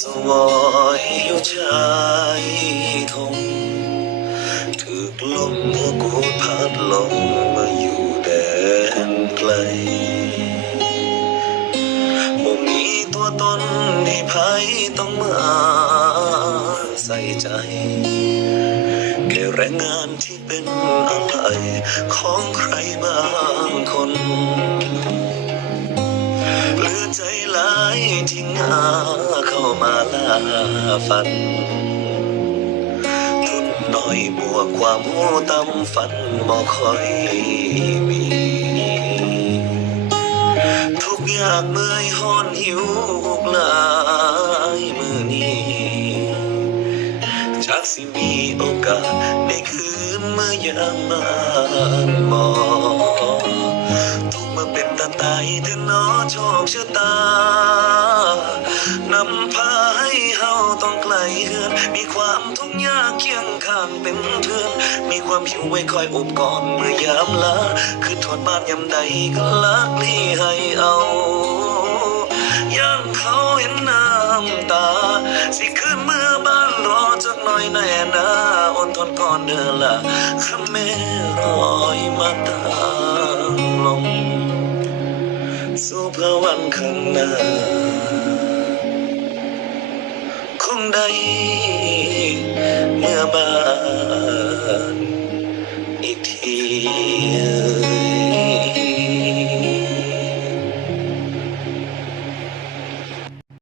สวยอยู่ชายทงถูกลมหัวกูดพัดลงมาอยู่แดนไกลบ่มีตัวตนที่ไผต้องมาใส่ใจแค่แรงงานที่เป็นอะไรของใครบางคนเหลือใจหลายที่งาเข้ามาล่าฝันทุนน้อยบวกความหูต่ำฝันบ่ค่อยมีทุกอยากเมื่อยห้อนหิวหลายมือนี้จากสิมีโอกาสได้คืนเมื่อยามบ้านบ่ทุกเมื่อเป็นตาตายเธอน้อโชคชะตานำพาให้เฮาต้องไกลเฮือนมีความทุกข์ยากเคียงข้างเป็นเพื่อนมีความหิวไว้คอยอบกอดเมื่อยามลาคือทอดบ้านยามใดก็ลักลี่ให้เอาย่างเขาเห็นน้ำตาสิคืนเมื่อบ้านรอจักหน่อยแน่นาอดทนก่อนเด้อล่ะคำแม่รอยมาตามลงสู่เพื่อวันข้างหน้าคงได้